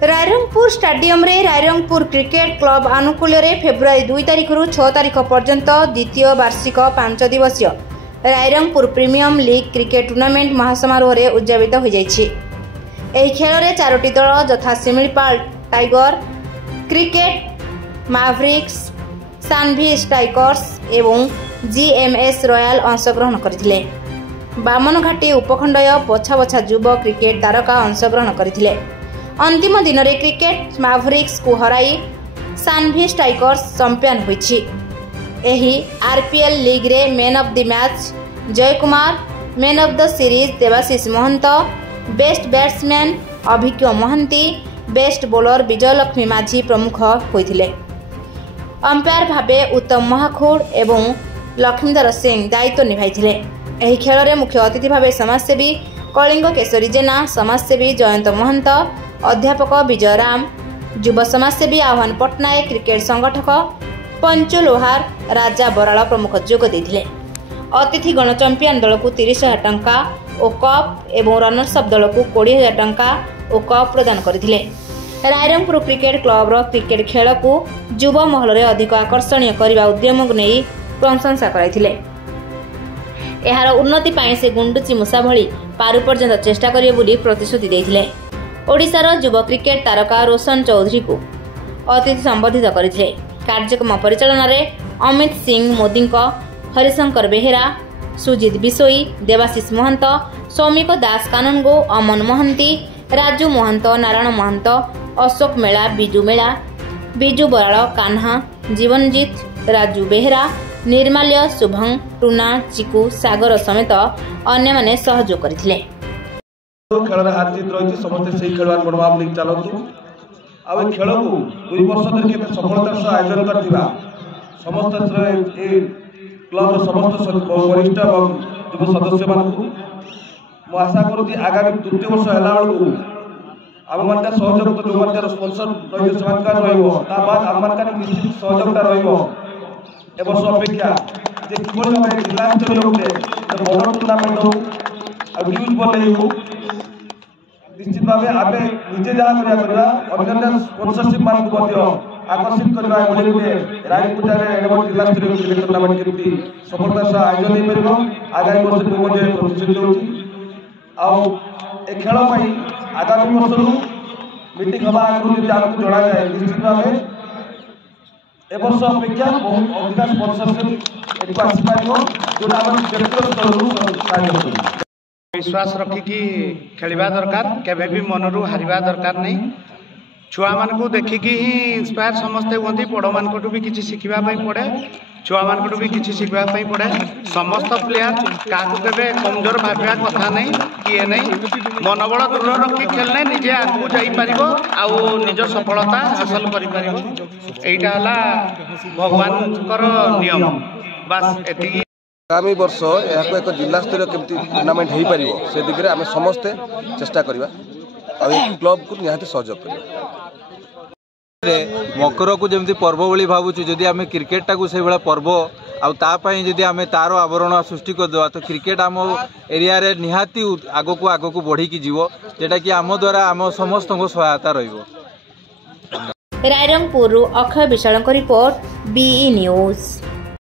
Rairangpur stadium रे Rairangpur cricket club आनुकूल्य रे February 2 तारिख रु 6 तारिख पर्यंत द्वितीय वार्षिक 5 दिवसीय Rairangpur premium league cricket tournament महासमारोह रे उद्यापित हो जाइछि। एही खेल रे 4टी दल यथा Similipal tiger, cricket mavericks, Sanvi strikers एवं जीएमएस रॉयल अंशग्रहण करथिले। बामनघाटी उपखंडय बछा बछा युवा क्रिकेट तारका अंशग्रहण करथिले। अंतिम दिन में क्रिकेट मैवरिक्स को हराई सानवी स्ट्राइकर्स चैंपियन होइछि। एही आरपीएल लीग रे man of the match Jay Kumar, man of the series Debasish Mahanta, best batsman Abhigya Mohanty, best bowler Vijayalakshmi Majhi प्रमुख होइथिले। अंपायर भावे उत्तम महाखुड़ एवं लक्ष्मीधर सिंह दायित्व निभाइथिले। एही खेल रे मुख्य अतिथि भावे समाजसेवी कलिंग केशरी जेना, समाजसेवी जयंत महंत, अध्यापक विजय राम, युवा समाजसेवी आह्वान पट्टनायक, क्रिकेट संगठक पंचु लोहार, राजा बराल प्रमुख जोग देथिले। अतिथि गण चैंपियन दल को 30,000 टंका और कप एवं रनर्स अप दल को 20,000 टंका और कप प्रदान करथिले। रायरंगपुर क्रिकेट क्लब रो क्रिकेट खेल को युवा महल रे अधिक आकर्षणीय करबा उद्यम को नहीं प्रशंसा कराइथिले। एहार उन्नति पाए से गुंडुची मूषा भली पारु पर्यंत चेष्टा करिवे बोली प्रतिश्रुति देथिले। ओडिशार युवा क्रिकेट तारका रोशन चौधरी को अतिथि संबोधित करथिले। कार्यक्रम परिचालन में अमित सिंह मोदी, हरिशंकर बेहेरा, सुजित बिशोई, देवाशीष महंत, सौमिक दास काननगो, अमन महंती, राजू महंत, नारायण महंत, अशोक मेला, बिजू बराल, कान्हा, जीवनजीत, राजू बेहेरा, निर्माल्य, शुभं, टूना, चिकू, सागर समेत अन्य माने सहयोग करथिले। खेल हार जीत रही समस्त से खेल बड़भाव नहीं चलतु आ खेल को 2 वर्ष धरिक सफलतार सह आयोजन करथिबा समस्त क्लब समस्त वरिष्ठ और युव सदस्य मानू मु आशा करूँ आगामी 2 वर्ष है आम मान सहयोग तो जो मान स्पॉन्सर रही आम मान निश्चित सहयोगता रवर्ष अपेक्षा जिला स्तरीय बड़ टूर्नामेंट हो न्यूज बनई हो निश्चित भाव आम निजे जहाँ अन्य स्पॉन्सरशिप मान आकर्षित करवा रायरंगपुर जिला स्तरीय क्रिकेट टूर्नामेंट केमती सफलता सह आयोजन हो पार आगामी वर्ष मुझे प्रतिश्रुति होती खेल आगामी वर्ष मीटिंग हवा आगे आमको जना जाए निश्चित भाव एवर्ष अपेक्षा बहुत अधिक स्पॉन्सरशिप आसपार जो व्यक्तिगत स्तर विश्वास रखिकी खेलवा दरकार, केबे भी मनरू हारिबा दरकार नहीं। छुआ मान को देखिकी ही इंस्पायर समस्ते हुंती, बड़ मान भी किसी शिखा पड़े, छुआ मान भी किसी शिखा पड़े। समस्त प्लेयर क्या कमजोर भाविया कथा नहीं किए नहीं, मनोबल दृढ़ रखी खेलने निजे आगू जापर आउ निज सफलता हासिल करा भगवान नियम बस एति। आगामी वर्ष यहाँ एक जिला स्तरीय केमती टूर्नामेंट हो पार से दिगरे आम समस्ते चेष्टा करवा क्लब को निहाती सहयोग करवा। मकर को जमी पर्व भली भावुँ जदि आम क्रिकेटा को से भाया पर्व आपाई जदि आम तार आवरण सृष्टि करदे तो क्रिकेट आम एरिया रे निहाती आग को बढ़ी जीव जेटा कि आम द्वारा आम समस्त सहायता रहिबो। रायरंगपुर अक्षय विशाल रिपोर्ट BE न्यूज।